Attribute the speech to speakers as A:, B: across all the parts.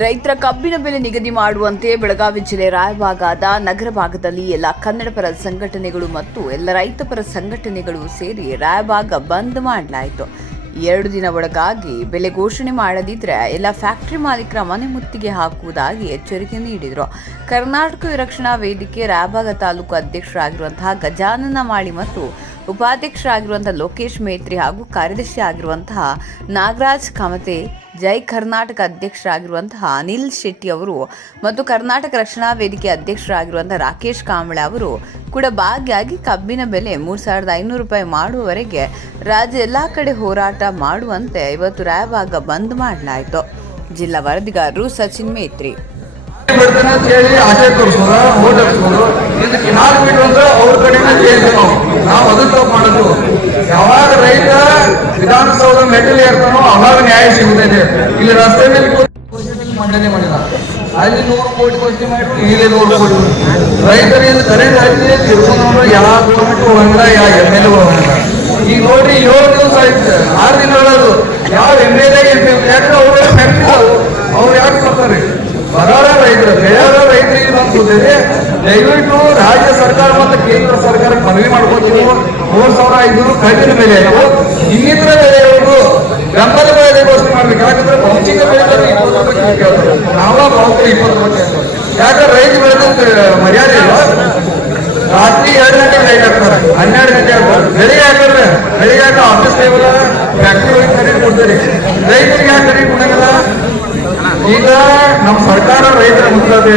A: ರೈತರ ಕಬ್ಬಿನ ಬೆಲೆ ನಿಗದಿ ಮಾಡುವಂತೆ ಬೆಳಗಾವಿ ಜಿಲ್ಲೆ ರಾಯಭಾಗದ ನಗರ ಭಾಗದಲ್ಲಿ ಎಲ್ಲ ಕನ್ನಡ ಪರ ಸಂಘಟನೆಗಳು ಮತ್ತು ಎಲ್ಲ ರೈತ ಪರ ಸಂಘಟನೆಗಳು ಸೇರಿ ರಾಯಭಾಗ ಬಂದ್ ಮಾಡಲಾಯಿತು. ಎರಡು ದಿನ ಒಳಗಾಗಿ ಬೆಲೆ ಘೋಷಣೆ ಮಾಡದಿದ್ರೆ ಎಲ್ಲ ಫ್ಯಾಕ್ಟರಿ ಮಾಲೀಕರ ಮನೆ ಮುತ್ತಿಗೆ ಹಾಕುವುದಾಗಿ ಎಚ್ಚರಿಕೆ ನೀಡಿದರು. ಕರ್ನಾಟಕ ರಕ್ಷಣಾ ವೇದಿಕೆ ರಾಯಭಾಗ ತಾಲೂಕು ಅಧ್ಯಕ್ಷರಾಗಿರುವಂತಹ ಗಜಾನನ ಮಾಳಿ ಮತ್ತು ಉಪಾಧ್ಯಕ್ಷರಾಗಿರುವಂತಹ ಲೋಕೇಶ್ ಮೇತ್ರಿ ಹಾಗೂ ಕಾರ್ಯದರ್ಶಿ ಆಗಿರುವಂತಹ ನಾಗರಾಜ್ ಕಮತೆ, ಜೈ ಕರ್ನಾಟಕ ಅಧ್ಯಕ್ಷರಾಗಿರುವಂತಹ ಅನಿಲ್ ಶೆಟ್ಟಿ ಅವರು ಮತ್ತು ಕರ್ನಾಟಕ ರಕ್ಷಣಾ ವೇದಿಕೆ ಅಧ್ಯಕ್ಷರಾಗಿರುವಂತಹ ರಾಕೇಶ್ ಕಾಂಬಳೆ ಅವರು ಕೂಡ ಭಾಗಿಯಾಗಿ ಕಬ್ಬಿನ ಬೆಲೆ ಮೂರು ಸಾವಿರದ ಐನೂರು ರೂಪಾಯಿ ಮಾಡುವವರೆಗೆ ರಾಜ್ಯ ಎಲ್ಲ ಕಡೆ ಹೋರಾಟ ಮಾಡುವಂತೆ ಇವತ್ತು ರಾಯಭಾಗ ಬಂದ್ ಮಾಡಲಾಯಿತು. ಜಿಲ್ಲಾ ವರದಿಗಾರರು ಸಚಿನ್ ಮೇತ್ರಿ.
B: ಬಿಡ್ತಾನೆ ಅಂತ ಹೇಳಿ ಆಸೆ ತೋರಿಸೋದ? ಓಟ್ ಹಾಕ್ಸೋದು? ಇದು ಕಿನಾಲ್ ಬಿಟ್ಟು ಅಂದ್ರೆ ಅವ್ರ ಕಡೆನೇ ಹೇಳ್ತೀವಿ ನಾವು. ನಾವು ಅದು ತಪ್ಪು ಮಾಡೋದು. ಯಾವಾಗ ರೈತ ವಿಧಾನಸೌಧ ಮೆಟ್ಟಲ್ ಏರ್ತಾನೋ ಅವಾಗ ನ್ಯಾಯ ಸಿಗುತ್ತದೆ ಇಲ್ಲಿ ರಸ್ತೆ ಮೇಲೆ ಮಂಡನೆ ಮಾಡಿಲ್ಲ. ಅಲ್ಲಿ ನೂರು ಕೋಟಿ ಘೋಷಣೆ ಮಾಡಿ ಇಲ್ಲಿ ನೂರು ಕೋಟಿ ರೈತರಿಂದ ಕರೆಂಟ್ ಹಾಕಿದ್ರೆ ತಿರ್ಕೊಂಡು ಯಾವ ಕಿಲೋಮೀಟರ್ ಹೋಗಂಗಿಲ್ಲ ಯಾವ ಎಂ ಎಲ್ ಹೋಗಂಗಿಲ್ಲ. ಈಗ ನೋಡ್ರಿ ಏಳು ದಿವಸ ಆಯ್ತು. ಆರು ದಿನಗಳದು ಯಾವ ಎಂ ಎಲ್ ಎ ಯಾಕಂದ್ರೆ ಅವರು ಫ್ಯಾಕ್ಟ್ರಿ ಅವ್ರು ಯಾಕೆ ಬರ್ತಾರೆ ಬರೋರ ರೈತರು ಬೆಳೆಯೋರ ರೈತರಿಗೆ ಬಂದ್ಬಿಟ್ಟಿದೆ ದಯವಿಟ್ಟು ರಾಜ್ಯ ಸರ್ಕಾರ ಮತ್ತು ಕೇಂದ್ರ ಸರ್ಕಾರ ಮನವಿ ಮಾಡ್ಕೋತೀವಿ ಮೂರ್ ಸಾವಿರ ಐನೂರು ಕಡಿಮೆ ಬೆಲೆ ಆಯ್ತು. ಇನ್ನಿತರ ಬೆಲೆ ಇರೋದು ಬೆಂಬಲ ಬೆಲೆ ಘೋಷಣೆ ಮಾಡ್ಬೇಕು. ಯಾಕಂದ್ರೆ ಭೌತಿಕ ಬೆಳೆಗಳು ಇಪ್ಪತ್ತು ರೂಪಾಯಿ ನಾವ ಇಪ್ಪತ್ತು ರೂಪಾಯಿ ಯಾಕಂದ್ರೆ ರೈತ ಬೆಳೆದ ಮರ್ಯಾದೆ ಇಲ್ಲ ರಾತ್ರಿ ಎರಡು ಗಂಟೆ ಲೈಟ್ ಹಾಕ್ತಾರೆ. ಹನ್ನೆರಡು ಗಂಟೆ ಬೆಳಿಗ್ಗೆ ಹಾಕಿದ್ರೆ ಬೆಳಿಗ್ಗೆ ಹಾಕೋ ಆಫೀಸ್ ಟೈಮಲ್ಲ ಫ್ಯಾಕ್ಟ್ರಿ ಒಳಗೆ ಕರೆಂಟ್ ಕೊಡ್ತಾರೆ ರೈತರಿಗೆ ಯಾಕೆ ಕರೆಂಟ್ ಕೊಡಂಗಿಲ್ಲ ಈಗ ನಮ್ಮ ಸರ್ಕಾರ ರೈತರ ಮುಖ್ಯತೆ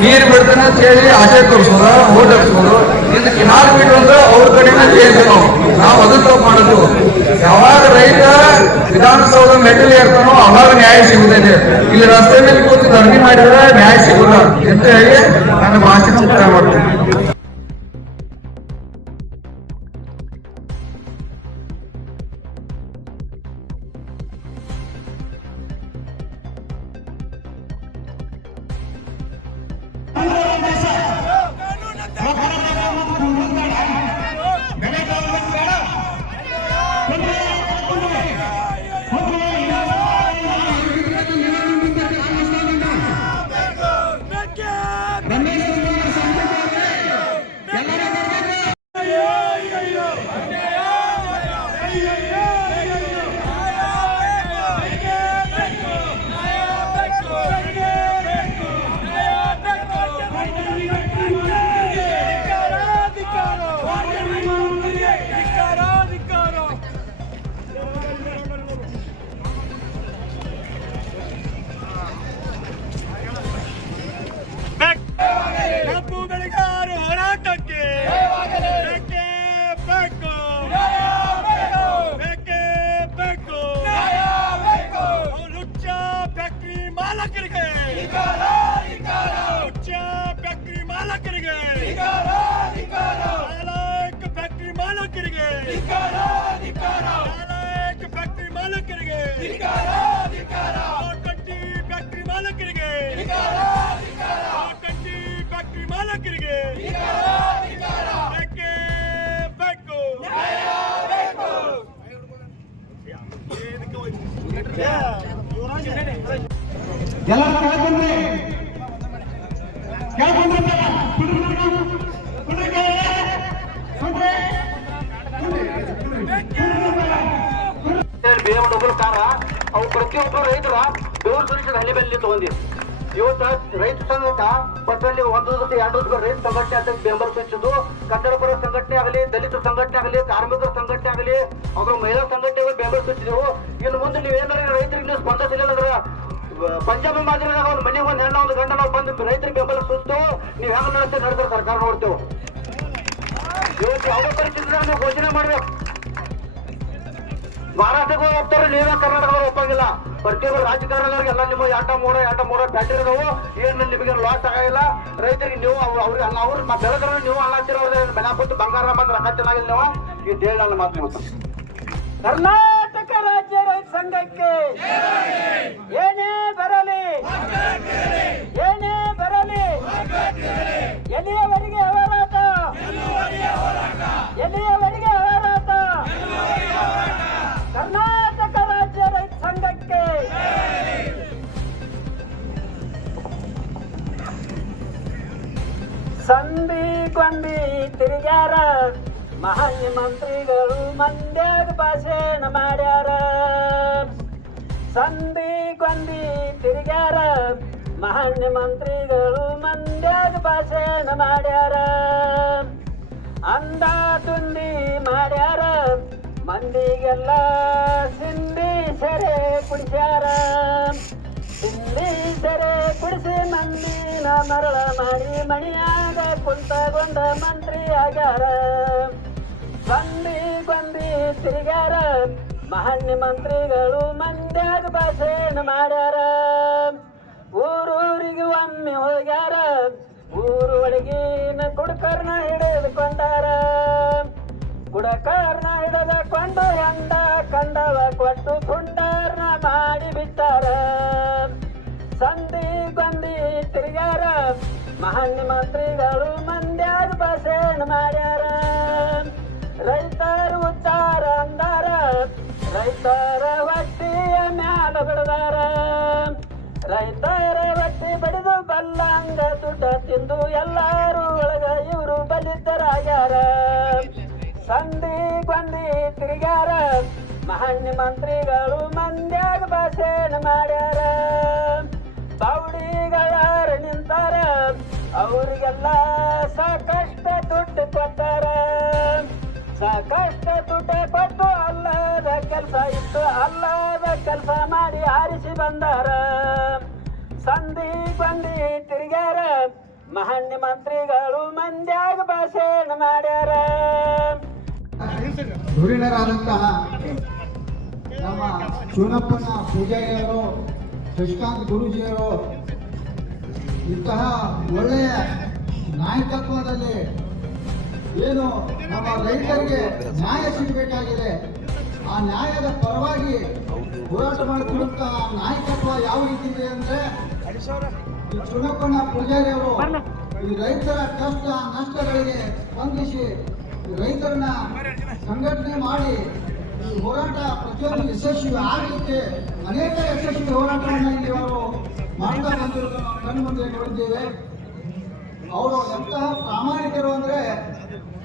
B: ನೀರು ಬಿಡ್ತಾನೆ ಅಂತ ಹೇಳಿ ಆಶೆ ತೋರಿಸೋದ ಓಟ್ ಹಾಕ್ಸೋದು ಇದು ಕಿನಾಲ್ ಬಿಟ್ಟು ಅಂದ್ರೆ ಅವ್ರ ಕಡೆನೇ ಹೇಳ್ತೀವಿ ನಾವು. ನಾವು ಅದು ತಪ್ಪು ಮಾಡೋದು. ಯಾವಾಗ ರೈತ ವಿಧಾನಸೌಧ ಮೆಟ್ಟಲ್ ಏರ್ತಾನೋ ಅವಾಗ ನ್ಯಾಯ ಸಿಗುತ್ತೆ ಇಲ್ಲಿ ರಸ್ತೆ ಮೇಲೆ ಕೂತು ಧರಣಿ ಮಾಡಿದ್ರೆ ನ್ಯಾಯ ಸಿಗುತ್ತ ಅಂತ ಹೇಳಿ ನನ್ನ ಭಾಷಣ ಮುಕ್ತಾಯ ಮಾಡ್ತೀನಿ.
C: Thank you.
D: ಎಲ್ಲ ಕೇಳ್ಕೊಂಡ್ರಿ ಕೇಳ್ಕೊಂಡ್ರಿ
E: ಬೇವಡೊಬ್ಬರು ಕಾರ ಅವು ಪ್ರತಿಯೊಬ್ಬರು ರೈತರ ಬೆವರು ಸುರಿಸಿದ ಹಳ್ಳಿ ಮೇಲೆ ತಗೊಂಡಿರು ಇವತ್ತು ರೈತ ಸಂಘಟ ಪಟ್ಟಲ್ಲಿ ಒಂದು ದಿವಸ ಎರಡು ದಿವಸ ರೈತ ಸಂಘಟನೆ ಅಂತ ಬೆಂಬಲ ಸೂಚಿಸುದು ಕನ್ನಡ ಪರ ಸಂಘಟನೆ ಆಗಲಿ ದಲಿತ ಸಂಘಟನೆ ಆಗಲಿ ಕಾರ್ಮಿಕರ ಸಂಘಟನೆ ಆಗಲಿ ಅದ್ರ ಮಹಿಳಾ ಸಂಘಟನೆಗಳು ಬೆಂಬಲ ಸೂಚಿಸಿದೆವು ಇನ್ನು ಮುಂದೆ ನೀವು ಏನಾರ ರೈತರಿಗೆ ನೀವು ಸ್ಪಂದಿಸಲಿಲ್ಲ ಅಂದ್ರೆ ಪಂಜಾಬಿ ಮಾದರಿಯಾಗ ಒಂದು ಮನೆ ಒಂದು ಹೆಣ್ಣು ಒಂದು ಗಂಡ ನಾವು ಬಂದು ರೈತರಿಗೆ ಬೆಂಬಲ ಸೂಚಿಸ್ತೇವೆ ನೀವು ಹೆಂಗೆ ನಡೆಸ್ತೀವಿ ನಡೆದ್ರೆ ಸರ್ಕಾರ ನೋಡ್ತೇವೆ. ಇವತ್ತು ಯಾವುದೇ ಪರಿಸ್ಥಿತಿದಾಗ ನೀವು ಘೋಷಣೆ ಮಾಡ್ಬೇಕು? ಮಹಾರಾಷ್ಟ್ರಕ್ಕೆ ಹೋಗ್ತಾರೆ, ನೀವೇ ಕರ್ನಾಟಕದವ್ರು ಒಪ್ಪಾಗಿಲ್ಲ. ಪ್ರತಿಯೊಬ್ಬರು ರಾಜಕಾರಣದವ್ರಿಗೆ ಎಲ್ಲ ನಿಮ್ಮ ಆಟ ಮೂರ ಆಟ ಮೂರ ಫ್ಯಾಕ್ಟರಿ ಅದಾವು ಏನು ನಿಮಗೆ ಲಾಸ್ ಆಗಿಲ್ಲ ರೈತರಿಗೆ ನೀವು ಅವ್ರು ಅವ್ರಿಗೆ ಅಲ್ಲ, ಅವ್ರು ಬೆಳೆದ್ರೆ ನೀವು ಅಲ್ಲಾತಿರೋ ಬೆಲೆ ಕೊಟ್ಟು ಬಂಗಾರ ಬಂದು ರೊಕ್ಕ ಚೆನ್ನಾಗಿಲ್ಲ ನೀವು. ಈ ದೇಶ ಮಾತು ಮಾತು.
F: ಕರ್ನಾಟಕ ರಾಜ್ಯ ರೈತ ಸಂಘಕ್ಕೆ ಏನೇ ಬರಲಿ ಏನೇ ಬರಲಿ ಎಲ್ಲಿಯವರೆಗೆ ಹೋರಾಟ ಎಲ್ಲಿಯವರೆಗೆ ಹೋರಾಟ ಕರ್ನಾಟಕ ರಾಜ್ಯ ರೈತ ಸಂಘಕ್ಕೆ ಸಂಬಿ ಕೊಂಬಿ ತಿರುಗಾರ ಮಂತ್ರಿಗಳು ಮಂಡ್ಯಾಗ ಭಾಷಣ ಮಾಡ್ಯಾರ ಸಂಧಿ ಕೊಂದಿ ತಿರುಗ್ಯಾರ ಮಾನ್ಯ ಮಂತ್ರಿಗಳು ಮಂಡ್ಯಾಗ ಭಾಷಣ ಮಾಡ್ಯಾರ ಅಂದ ತುಂಡಿ ಮಾಡ್ಯಾರ ಮಂದಿಗೆಲ್ಲ ಸಿಂಧಿ ಸೆರೆ ಕುಡಿಸ್ಯಾರ ಸಿಂಧಿ ಸೆರೆ ಕುಡಿಸಿ ಮಂದಿನ ಮರಳ ಮಾಡಿ ಮಣಿಯಾಗ ಕುಂತಗೊಂಡ ಮಂತ್ರಿ ಆಗ್ಯಾರ ಬಂದಿ ಬಂದಿ ತಿರುಗಾರ ಮಹಣ್ಯ ಮಂತ್ರಿಗಳು ಮಂಡ್ಯಾಗ ಭಾಷಣ ಮಾಡ್ಯಾರ. ಊರೂರಿಗೆ ಒಮ್ಮೆ ಹೋಗ್ಯಾರ. ಊರು ಒಳಗಿನ ಕುಡಕರ್ನ ಹಿಡಿದುಕೊಂಡಾರ. ಕುಡಕರ್ನ ಹಿಡಿದುಕೊಂಡು ಹೆಂಡ ಕಂಡವ ಕೊಟ್ಟು ಕುಂಡರ್ನ ಮಾಡಿ ಬಿಟ್ಟಾರ. ಸಂದಿ ಬಂದಿ ತಿರುಗ್ಯಾರ. ಮಹಾನ್ಯ ಮಂತ್ರಿಗಳು ಮಂಡ್ಯಾಗ ಭಾಷಣ ಮಾಡ್ಯಾರ. ರೈತರು ಉಚ್ಚಾರ ಅಂದಾರ. ರೈತರ ಹೊಟ್ಟಿಯ ಮ್ಯಾಲ ಬಿಡದಾರ. ರೈತರ ಹೊಟ್ಟಿ ಬಡಿದು ಬಲ್ಲಂಗ ತುಟ ತಿಂದು ಎಲ್ಲಾರು ಒಳಗ ಇವರು ಬಲಿದ್ದರಾಗ್ಯಾರ ಸಂಧಿ ಗೊಂದಿ ತಿರುಗ್ಯಾರ. ಮಹಣ್ಯ ಮಂತ್ರಿಗಳು ಮಂದ್ಯಾಗ ಭಾಷಣ ಮಾಡ್ಯಾರ. ಬೌಡಿಗಳಾರ ನಿಂತಾರ. ಅವರಿಗೆಲ್ಲ ಸಾಕಷ್ಟು ಸಾಕಷ್ಟು ದುಡ್ಡು ಕೊಟ್ಟು ಅಲ್ಲದ ಕೆಲಸ ಇತ್ತು, ಅಲ್ಲದ ಕೆಲಸ ಮಾಡಿ ಆರಿಸಿ ಬಂದಾರ. ಸಂಧಿ ಬಂದಿ ತಿರುಗ್ಯಾರ ಮಾನ್ಯ ಮಂತ್ರಿಗಳು ಮಂದ್ಯಾಗ ಭಾಷಣ ಮಾಡ್ಯಾರ.
D: ಧುರೀಣರಾದಂತಹ ನಮ್ಮ ಶಿವನಪ್ಪನ ಪೂಜಾರಿಯವರು, ಶಶಿಕಾಂತ್ ಗುರೂಜಿಯವರು ಇಂತಹ ಒಳ್ಳೆಯ ನಾಯಕತ್ವದಲ್ಲಿ ಏನು ನಮ್ಮ ರೈತರಿಗೆ ನ್ಯಾಯ ಸಿಗಬೇಕಾಗಿದೆ. ಆ ನ್ಯಾಯದ ಪರವಾಗಿ ಹೋರಾಟ ಮಾಡುತ್ತಿರುವಂತಹ ನಾಯಕತ್ವ ಯಾವ ರೀತಿ ಇದೆ ಅಂದ್ರೆ ಚುನಪ್ಪಣ್ಣ ಪೂಜಾರಿ ಅವರು ಈ ರೈತರ ಕಷ್ಟ, ನಷ್ಟಗಳಿಗೆ ಸ್ಪಂದಿಸಿ ರೈತರನ್ನ ಸಂಘಟನೆ ಮಾಡಿ ಈ ಹೋರಾಟ ಪ್ರತಿಯೊಂದು ಯಶಸ್ವಿ ಆಗಲಿಕ್ಕೆ ಅನೇಕ ಯಶಸ್ವಿ ಹೋರಾಟವನ್ನು ಇಲ್ಲಿ ಅವರು ಮಾಡ್ತಾ ಬಂದಿರೋದನ್ನು ಕಣ್ಮುಂದೆ ನೋಡಿದ್ದೇವೆ. ಅವರು ಎಂತಹ ಪ್ರಾಮಾಣಿಕರು ಅಂದ್ರೆ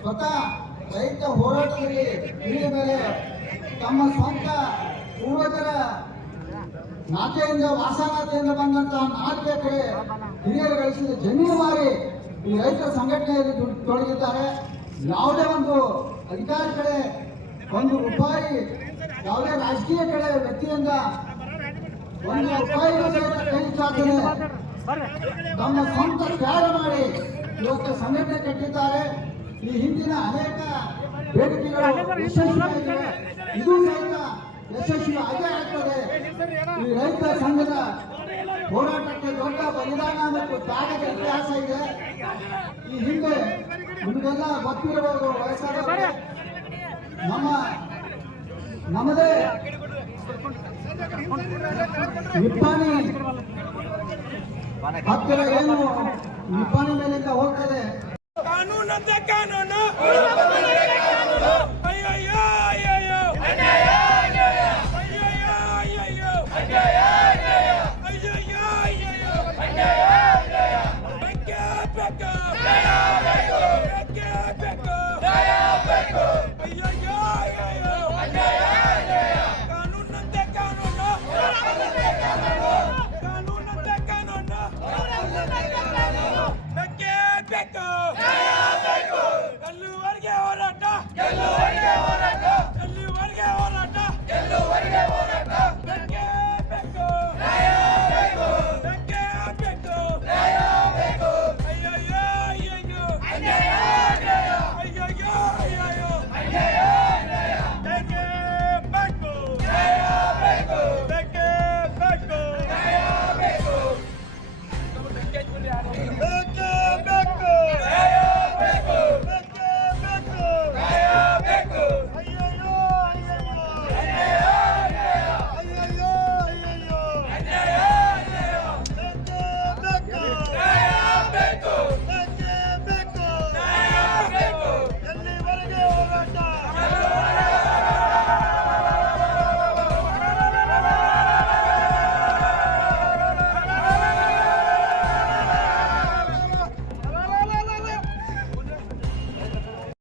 D: ಸ್ವತಃ ರೈತ ಹೋರಾಟದಲ್ಲಿ ಹಿರಿಯ ಮೇಲೆ ತಮ್ಮ ಸ್ವಂತ ಪೂರ್ವಜರ ನಾಟೆಯಿಂದ ವಾಸನಾತೆಯಿಂದ ಬಂದಂತಹ ನಾಲ್ಕು ಕಡೆ ಹಿರಿಯರು ಗಳಿಸಿದ ಜಮೀನು ಮಾರಿ ಈ ರೈತರ ಸಂಘಟನೆಯಲ್ಲಿ ತೊಡಗಿದ್ದಾರೆ. ಯಾವುದೇ ಒಂದು ಅಧಿಕಾರಿ ಕಡೆ, ಒಂದು ರೂಪಾಯಿ ಯಾವುದೇ ರಾಜಕೀಯ ಕಡೆ ವ್ಯಕ್ತಿಯಿಂದ ಒಂದು ರೂಪಾಯಿ ಕೈ ತಮ್ಮ ಸ್ವಂತ ತ್ಯಾಗ ಮಾಡಿ ಇವತ್ತು ಸಂಘಟನೆ ಕಟ್ಟಿದ್ದಾರೆ. ಈ ಹಿಂದಿನ ಅನೇಕ ಬೇಡಿಕೆಗಳು ಇದು ಸಹಿತ ಯಶಸ್ವಿ ಆಗೇ ಆಗ್ತದೆ. ಈ ರೈತ ಸಂಘದ ಹೋರಾಟಕ್ಕೆ ದೊಡ್ಡ ಬಲಿದಾನ ಮತ್ತು ತ್ಯಾಗದ ಇತಿಹಾಸ ಇದೆ. ಈ ಹಿಂದೆ ನಿಮಗೆಲ್ಲ ಗೊತ್ತಿರಬಹುದು ವಯಸ್ಸಾದ ನಮ್ಮ ನಮ್ಮದೇ ನಿಪ್ಪಾಣಿ ಹತ್ತಿರ ಏನು ನಿಪ್ಪಾಣಿ ಮೇಲಿಂದ ಹೋಗ್ತದೆ.
C: ಕಾನೂನು ಅಂತ ಕಾನೂನು